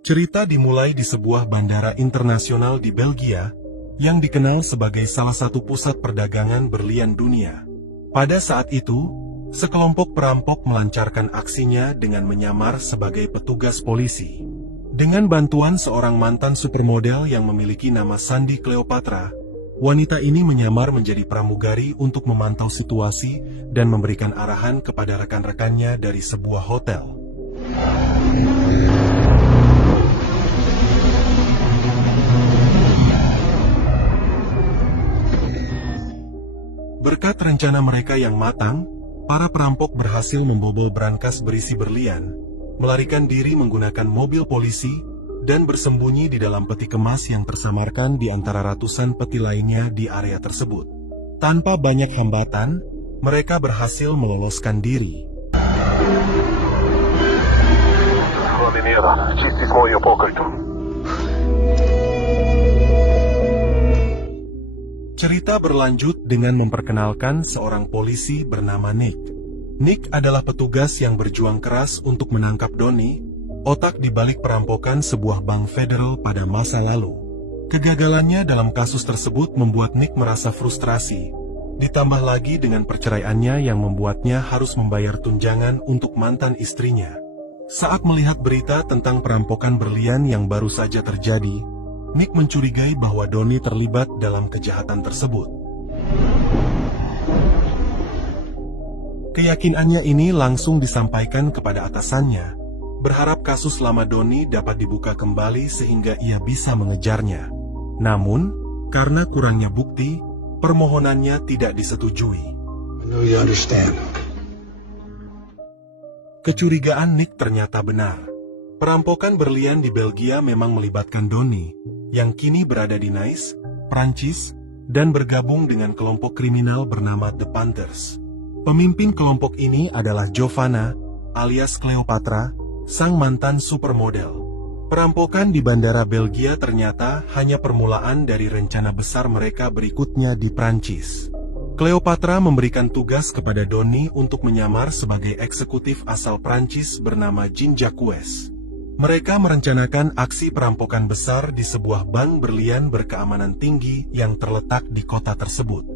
Cerita dimulai di sebuah bandara internasional di Belgia, yang dikenal sebagai salah satu pusat perdagangan berlian dunia. Pada saat itu, sekelompok perampok melancarkan aksinya dengan menyamar sebagai petugas polisi. Dengan bantuan seorang mantan supermodel yang memiliki nama Sandy Cleopatra, wanita ini menyamar menjadi pramugari untuk memantau situasi dan memberikan arahan kepada rekan-rekannya dari sebuah hotel. Berkat rencana mereka yang matang, para perampok berhasil membobol brankas berisi berlian, melarikan diri menggunakan mobil polisi, dan bersembunyi di dalam peti kemas yang tersamarkan di antara ratusan peti lainnya di area tersebut. Tanpa banyak hambatan, mereka berhasil meloloskan diri. Cerita berlanjut dengan memperkenalkan seorang polisi bernama Nick. Nick adalah petugas yang berjuang keras untuk menangkap Donnie, otak di balik perampokan sebuah bank federal pada masa lalu. Kegagalannya dalam kasus tersebut membuat Nick merasa frustrasi, ditambah lagi dengan perceraiannya yang membuatnya harus membayar tunjangan untuk mantan istrinya. Saat melihat berita tentang perampokan berlian yang baru saja terjadi, Nick mencurigai bahwa Donnie terlibat dalam kejahatan tersebut. Keyakinannya ini langsung disampaikan kepada atasannya, berharap kasus lama Donnie dapat dibuka kembali sehingga ia bisa mengejarnya. Namun, karena kurangnya bukti, permohonannya tidak disetujui. Kecurigaan Nick ternyata benar. Perampokan berlian di Belgia memang melibatkan Donnie, yang kini berada di Nice, Prancis, dan bergabung dengan kelompok kriminal bernama The Panthers. Pemimpin kelompok ini adalah Giovanna, alias Cleopatra, sang mantan supermodel. Perampokan di bandara Belgia ternyata hanya permulaan dari rencana besar mereka berikutnya di Prancis. Cleopatra memberikan tugas kepada Donnie untuk menyamar sebagai eksekutif asal Prancis bernama Jean-Jacques. Mereka merencanakan aksi perampokan besar di sebuah bank berlian berkeamanan tinggi yang terletak di kota tersebut.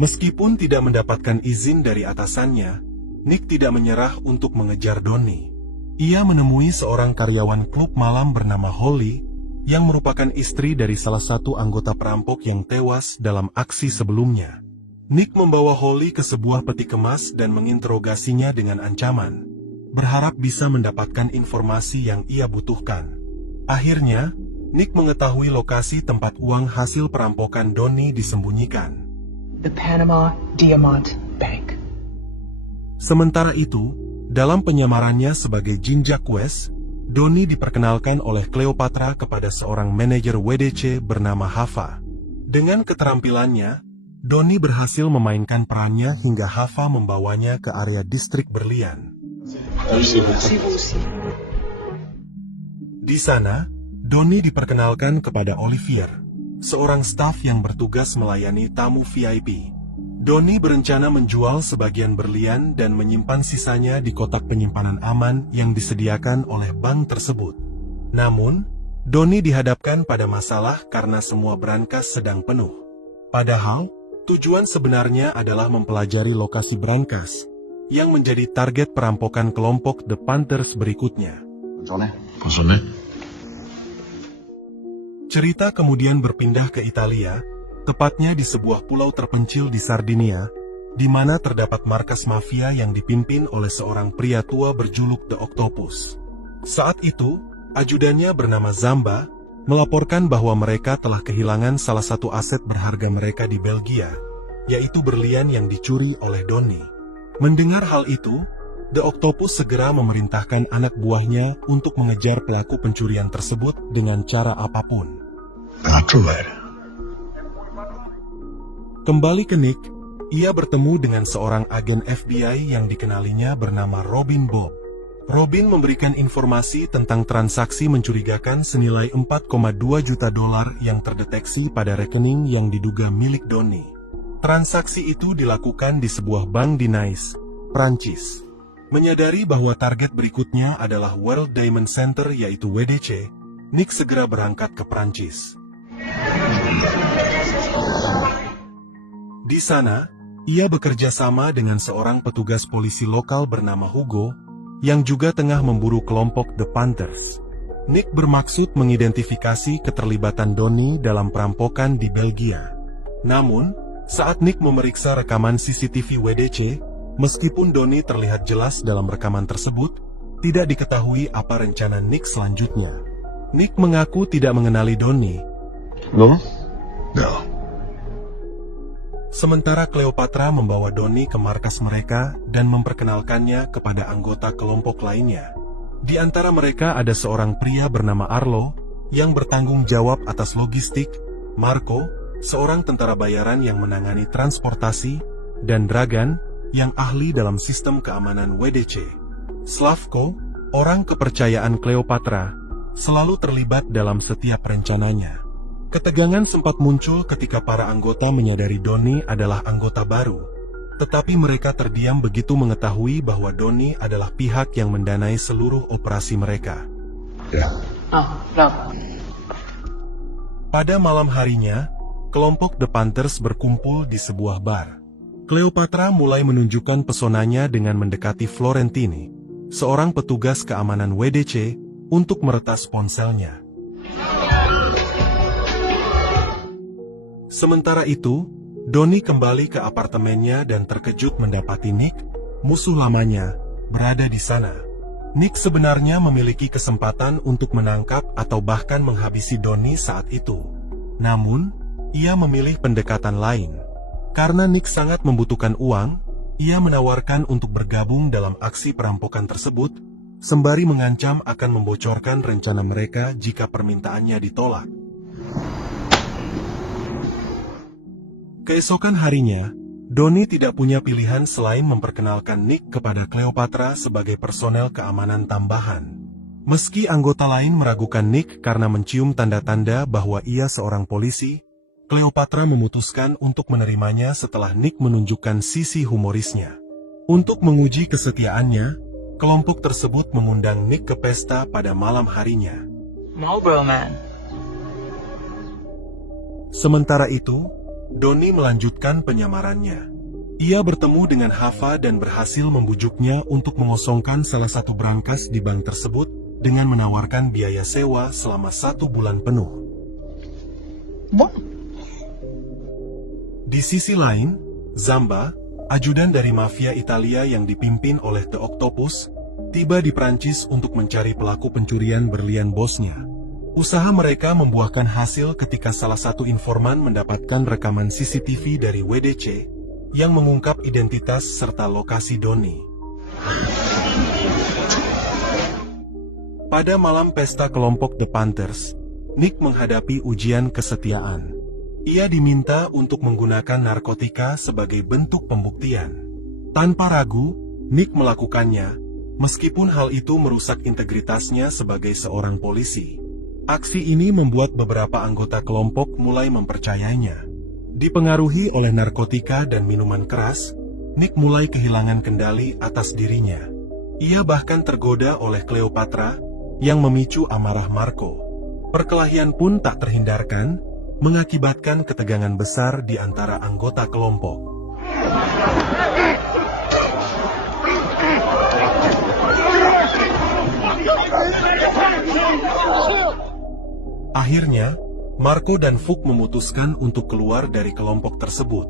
Meskipun tidak mendapatkan izin dari atasannya, Nick tidak menyerah untuk mengejar Donnie. Ia menemui seorang karyawan klub malam bernama Holly, yang merupakan istri dari salah satu anggota perampok yang tewas dalam aksi sebelumnya. Nick membawa Holly ke sebuah peti kemas dan menginterogasinya dengan ancaman, berharap bisa mendapatkan informasi yang ia butuhkan. Akhirnya, Nick mengetahui lokasi tempat uang hasil perampokan Donnie disembunyikan. The Panama Diamond Bank. Sementara itu, dalam penyamarannya sebagai Jean-Jacques, Donnie diperkenalkan oleh Cleopatra kepada seorang manajer WDC bernama Hava. Dengan keterampilannya, Donnie berhasil memainkan perannya hingga Hava membawanya ke area distrik berlian. Di sana, Donnie diperkenalkan kepada Olivier, seorang staf yang bertugas melayani tamu VIP. Donnie berencana menjual sebagian berlian dan menyimpan sisanya di kotak penyimpanan aman yang disediakan oleh bank tersebut. Namun, Donnie dihadapkan pada masalah karena semua brankas sedang penuh. Padahal, tujuan sebenarnya adalah mempelajari lokasi brankas, yang menjadi target perampokan kelompok The Panthers berikutnya. Cerita kemudian berpindah ke Italia, tepatnya di sebuah pulau terpencil di Sardinia, di mana terdapat markas mafia yang dipimpin oleh seorang pria tua berjuluk The Octopus. Saat itu, ajudannya bernama Zamba, melaporkan bahwa mereka telah kehilangan salah satu aset berharga mereka di Belgia, yaitu berlian yang dicuri oleh Donnie. Mendengar hal itu, The Octopus segera memerintahkan anak buahnya untuk mengejar pelaku pencurian tersebut dengan cara apapun. Kembali ke Nick, ia bertemu dengan seorang agen FBI yang dikenalinya bernama Robin Bob. Robin memberikan informasi tentang transaksi mencurigakan senilai 4,2 juta dolar yang terdeteksi pada rekening yang diduga milik Donnie. Transaksi itu dilakukan di sebuah bank di Nice, Prancis. Menyadari bahwa target berikutnya adalah World Diamond Center yaitu WDC, Nick segera berangkat ke Prancis. Di sana, ia bekerja sama dengan seorang petugas polisi lokal bernama Hugo, yang juga tengah memburu kelompok The Panthers. Nick bermaksud mengidentifikasi keterlibatan Donnie dalam perampokan di Belgia. Namun, saat Nick memeriksa rekaman CCTV WDC, meskipun Donnie terlihat jelas dalam rekaman tersebut, tidak diketahui apa rencana Nick selanjutnya. Nick mengaku tidak mengenali Donnie. No? No. Sementara Cleopatra membawa Donnie ke markas mereka dan memperkenalkannya kepada anggota kelompok lainnya. Di antara mereka ada seorang pria bernama Arlo, yang bertanggung jawab atas logistik, Marco, seorang tentara bayaran yang menangani transportasi, dan Dragan, yang ahli dalam sistem keamanan WDC. Slavko, orang kepercayaan Cleopatra, selalu terlibat dalam setiap rencananya. Ketegangan sempat muncul ketika para anggota menyadari Donnie adalah anggota baru, tetapi mereka terdiam begitu mengetahui bahwa Donnie adalah pihak yang mendanai seluruh operasi mereka. Oh, no. Pada malam harinya, kelompok The Panthers berkumpul di sebuah bar. Cleopatra mulai menunjukkan pesonanya dengan mendekati Florentini, seorang petugas keamanan WDC, untuk meretas ponselnya. Sementara itu, Donnie kembali ke apartemennya dan terkejut mendapati Nick, musuh lamanya, berada di sana. Nick sebenarnya memiliki kesempatan untuk menangkap atau bahkan menghabisi Donnie saat itu. Namun, ia memilih pendekatan lain. Karena Nick sangat membutuhkan uang, ia menawarkan untuk bergabung dalam aksi perampokan tersebut, sembari mengancam akan membocorkan rencana mereka jika permintaannya ditolak. Keesokan harinya, Donnie tidak punya pilihan selain memperkenalkan Nick kepada Cleopatra sebagai personel keamanan tambahan. Meski anggota lain meragukan Nick karena mencium tanda-tanda bahwa ia seorang polisi, Cleopatra memutuskan untuk menerimanya setelah Nick menunjukkan sisi humorisnya. Untuk menguji kesetiaannya, kelompok tersebut mengundang Nick ke pesta pada malam harinya. No, bro, man. Sementara itu, Donnie melanjutkan penyamarannya. Ia bertemu dengan Hava dan berhasil membujuknya untuk mengosongkan salah satu brankas di bank tersebut dengan menawarkan biaya sewa selama 1 bulan penuh. What? Di sisi lain, Zamba, ajudan dari mafia Italia yang dipimpin oleh The Octopus, tiba di Prancis untuk mencari pelaku pencurian berlian bosnya. Usaha mereka membuahkan hasil ketika salah satu informan mendapatkan rekaman CCTV dari WDC yang mengungkap identitas serta lokasi Donnie. Pada malam pesta kelompok The Panthers, Nick menghadapi ujian kesetiaan. Ia diminta untuk menggunakan narkotika sebagai bentuk pembuktian. Tanpa ragu, Nick melakukannya, meskipun hal itu merusak integritasnya sebagai seorang polisi. Aksi ini membuat beberapa anggota kelompok mulai mempercayainya. Dipengaruhi oleh narkotika dan minuman keras, Nick mulai kehilangan kendali atas dirinya. Ia bahkan tergoda oleh Cleopatra, yang memicu amarah Marco. Perkelahian pun tak terhindarkan, mengakibatkan ketegangan besar di antara anggota kelompok. Akhirnya, Marco dan Fuk memutuskan untuk keluar dari kelompok tersebut.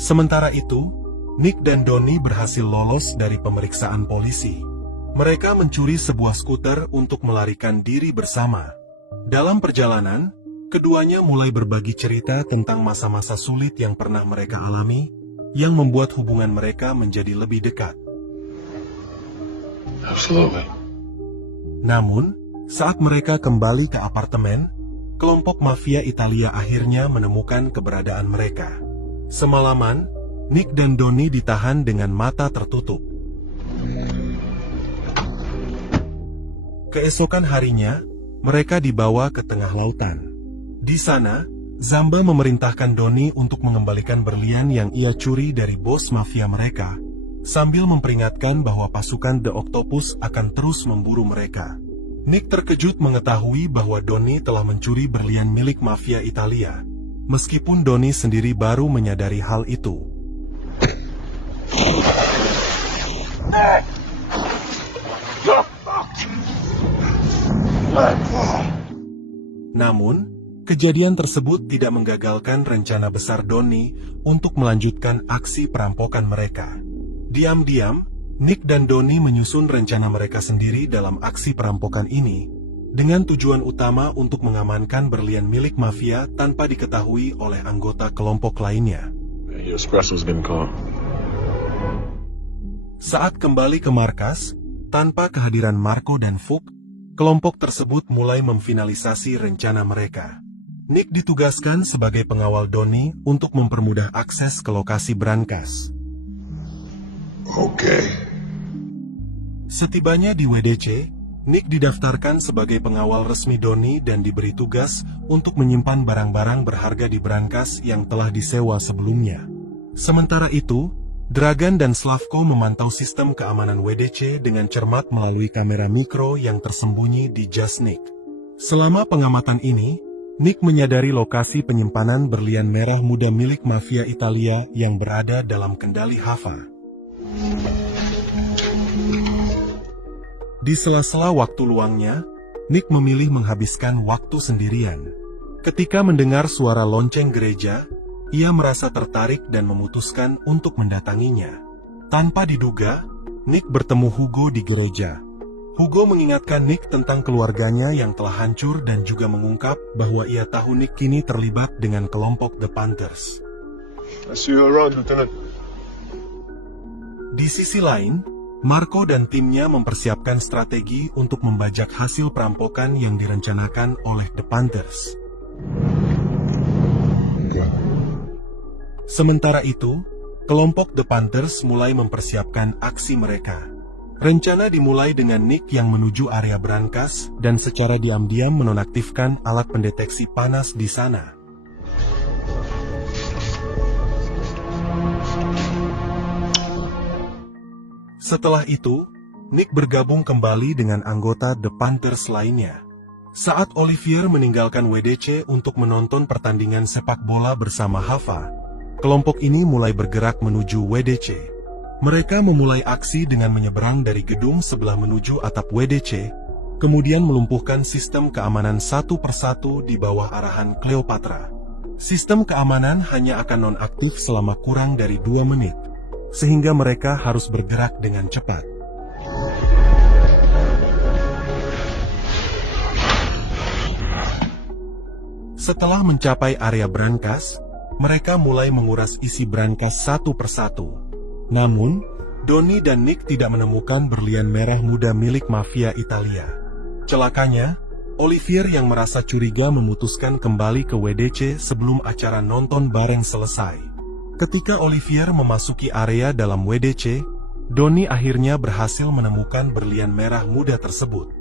Sementara itu, Nick dan Donnie berhasil lolos dari pemeriksaan polisi. Mereka mencuri sebuah skuter untuk melarikan diri bersama. Dalam perjalanan, keduanya mulai berbagi cerita tentang masa-masa sulit yang pernah mereka alami, yang membuat hubungan mereka menjadi lebih dekat. Absolutely. Namun, saat mereka kembali ke apartemen, kelompok mafia Italia akhirnya menemukan keberadaan mereka. Semalaman, Nick dan Donnie ditahan dengan mata tertutup. Keesokan harinya, mereka dibawa ke tengah lautan. Di sana, Zamba memerintahkan Donnie untuk mengembalikan berlian yang ia curi dari bos mafia mereka, sambil memperingatkan bahwa pasukan The Octopus akan terus memburu mereka. Nick terkejut mengetahui bahwa Donnie telah mencuri berlian milik mafia Italia, meskipun Donnie sendiri baru menyadari hal itu. Namun, kejadian tersebut tidak menggagalkan rencana besar Donnie untuk melanjutkan aksi perampokan mereka. Diam-diam, Nick dan Donnie menyusun rencana mereka sendiri dalam aksi perampokan ini, dengan tujuan utama untuk mengamankan berlian milik mafia tanpa diketahui oleh anggota kelompok lainnya. Your espresso's been caught. Saat kembali ke markas, tanpa kehadiran Marco dan Fook, kelompok tersebut mulai memfinalisasi rencana mereka. Nick ditugaskan sebagai pengawal Donnie untuk mempermudah akses ke lokasi brankas. Okay. Setibanya di WDC, Nick didaftarkan sebagai pengawal resmi Donnie dan diberi tugas untuk menyimpan barang-barang berharga di brankas yang telah disewa sebelumnya. Sementara itu, Dragan dan Slavko memantau sistem keamanan WDC dengan cermat melalui kamera mikro yang tersembunyi di jas Nick. Selama pengamatan ini, Nick menyadari lokasi penyimpanan berlian merah muda milik mafia Italia yang berada dalam kendali Hava. Di sela-sela waktu luangnya, Nick memilih menghabiskan waktu sendirian. Ketika mendengar suara lonceng gereja, ia merasa tertarik dan memutuskan untuk mendatanginya. Tanpa diduga, Nick bertemu Hugo di gereja. Hugo mengingatkan Nick tentang keluarganya yang telah hancur dan juga mengungkap bahwa ia tahu Nick kini terlibat dengan kelompok The Panthers. I see you around, Lieutenant. Di sisi lain, Marco dan timnya mempersiapkan strategi untuk membajak hasil perampokan yang direncanakan oleh The Panthers. Sementara itu, kelompok The Panthers mulai mempersiapkan aksi mereka. Rencana dimulai dengan Nick yang menuju area brankas dan secara diam-diam menonaktifkan alat pendeteksi panas di sana. Setelah itu, Nick bergabung kembali dengan anggota The Panthers lainnya. Saat Olivier meninggalkan WDC untuk menonton pertandingan sepak bola bersama Hava, kelompok ini mulai bergerak menuju WDC. Mereka memulai aksi dengan menyeberang dari gedung sebelah menuju atap WDC, kemudian melumpuhkan sistem keamanan satu persatu di bawah arahan Cleopatra. Sistem keamanan hanya akan nonaktif selama kurang dari 2 menit, sehingga mereka harus bergerak dengan cepat. Setelah mencapai area brankas, mereka mulai menguras isi brankas satu persatu. Namun, Donnie dan Nick tidak menemukan berlian merah muda milik mafia Italia. Celakanya, Olivier yang merasa curiga memutuskan kembali ke WDC sebelum acara nonton bareng selesai. Ketika Olivier memasuki area dalam WDC, Donnie akhirnya berhasil menemukan berlian merah muda tersebut.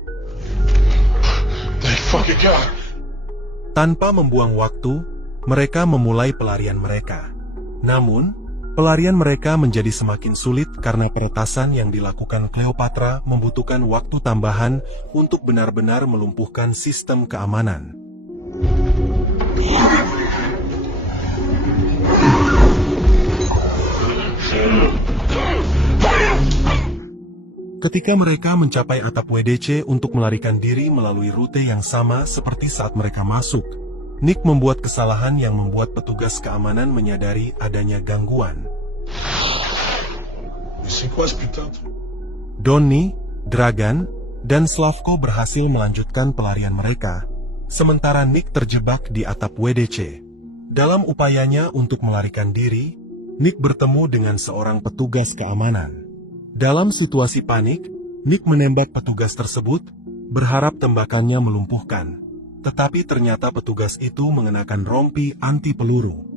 Tanpa membuang waktu, mereka memulai pelarian mereka. Namun, pelarian mereka menjadi semakin sulit karena peretasan yang dilakukan Cleopatra membutuhkan waktu tambahan untuk benar-benar melumpuhkan sistem keamanan. Ketika mereka mencapai atap WDC untuk melarikan diri melalui rute yang sama seperti saat mereka masuk, Nick membuat kesalahan yang membuat petugas keamanan menyadari adanya gangguan. Donnie, Dragan, dan Slavko berhasil melanjutkan pelarian mereka, sementara Nick terjebak di atap WDC. Dalam upayanya untuk melarikan diri, Nick bertemu dengan seorang petugas keamanan. Dalam situasi panik, Nick menembak petugas tersebut, berharap tembakannya melumpuhkan. Tetapi ternyata petugas itu mengenakan rompi anti peluru.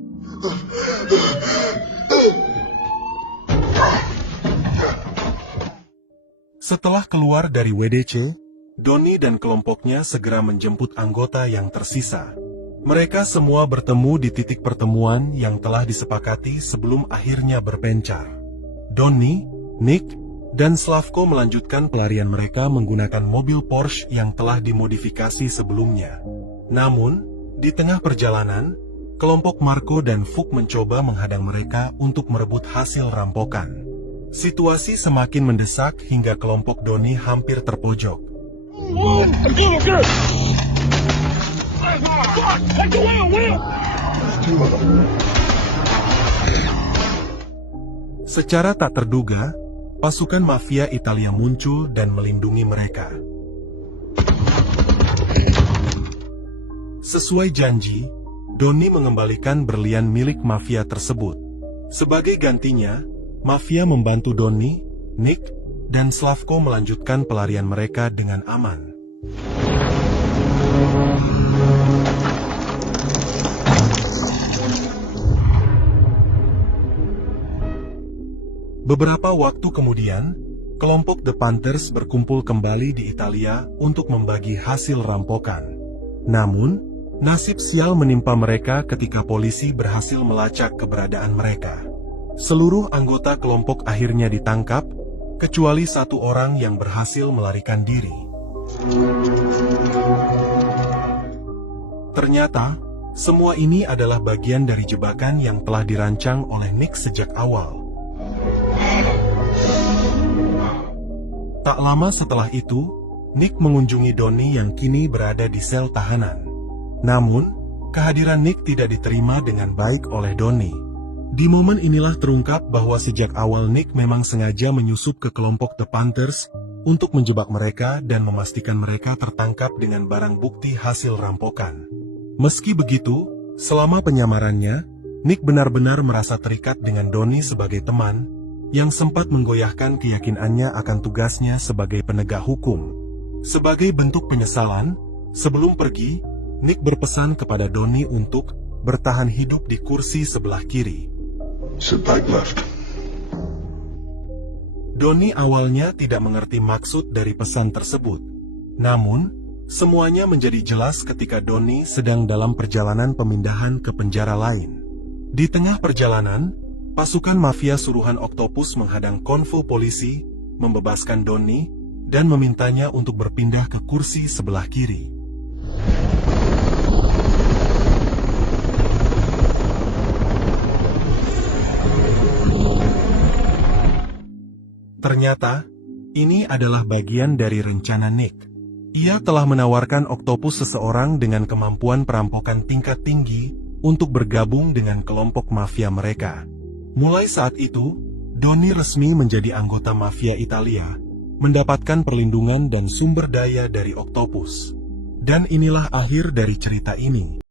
Setelah keluar dari WDC, Donnie dan kelompoknya segera menjemput anggota yang tersisa. Mereka semua bertemu di titik pertemuan yang telah disepakati sebelum akhirnya berpencar. Donnie, Nick, dan Slavko melanjutkan pelarian mereka menggunakan mobil Porsche yang telah dimodifikasi sebelumnya. Namun, di tengah perjalanan, kelompok Marco dan Fuk mencoba menghadang mereka untuk merebut hasil rampokan. Situasi semakin mendesak hingga kelompok Donnie hampir terpojok. Secara tak terduga, pasukan mafia Italia muncul dan melindungi mereka. Sesuai janji, Donnie mengembalikan berlian milik mafia tersebut. Sebagai gantinya, mafia membantu Donnie, Nick, dan Slavko melanjutkan pelarian mereka dengan aman. Beberapa waktu kemudian, kelompok The Panthers berkumpul kembali di Italia untuk membagi hasil rampokan. Namun, nasib sial menimpa mereka ketika polisi berhasil melacak keberadaan mereka. Seluruh anggota kelompok akhirnya ditangkap, kecuali satu orang yang berhasil melarikan diri. Ternyata, semua ini adalah bagian dari jebakan yang telah dirancang oleh Nick sejak awal. Tak lama setelah itu, Nick mengunjungi Donnie yang kini berada di sel tahanan. Namun, kehadiran Nick tidak diterima dengan baik oleh Donnie. Di momen inilah terungkap bahwa sejak awal Nick memang sengaja menyusup ke kelompok The Panthers untuk menjebak mereka dan memastikan mereka tertangkap dengan barang bukti hasil rampokan. Meski begitu, selama penyamarannya, Nick benar-benar merasa terikat dengan Donnie sebagai teman, yang sempat menggoyahkan keyakinannya akan tugasnya sebagai penegak hukum. Sebagai bentuk penyesalan, sebelum pergi, Nick berpesan kepada Donnie untuk bertahan hidup di kursi sebelah kiri. Sit back left. Donnie awalnya tidak mengerti maksud dari pesan tersebut. Namun, semuanya menjadi jelas ketika Donnie sedang dalam perjalanan pemindahan ke penjara lain. Di tengah perjalanan, pasukan mafia suruhan Oktopus menghadang konvoi polisi, membebaskan Donnie, dan memintanya untuk berpindah ke kursi sebelah kiri. Ternyata, ini adalah bagian dari rencana Nick. Ia telah menawarkan Oktopus seseorang dengan kemampuan perampokan tingkat tinggi untuk bergabung dengan kelompok mafia mereka. Mulai saat itu, Donnie resmi menjadi anggota mafia Italia, mendapatkan perlindungan dan sumber daya dari Oktopus. Dan inilah akhir dari cerita ini.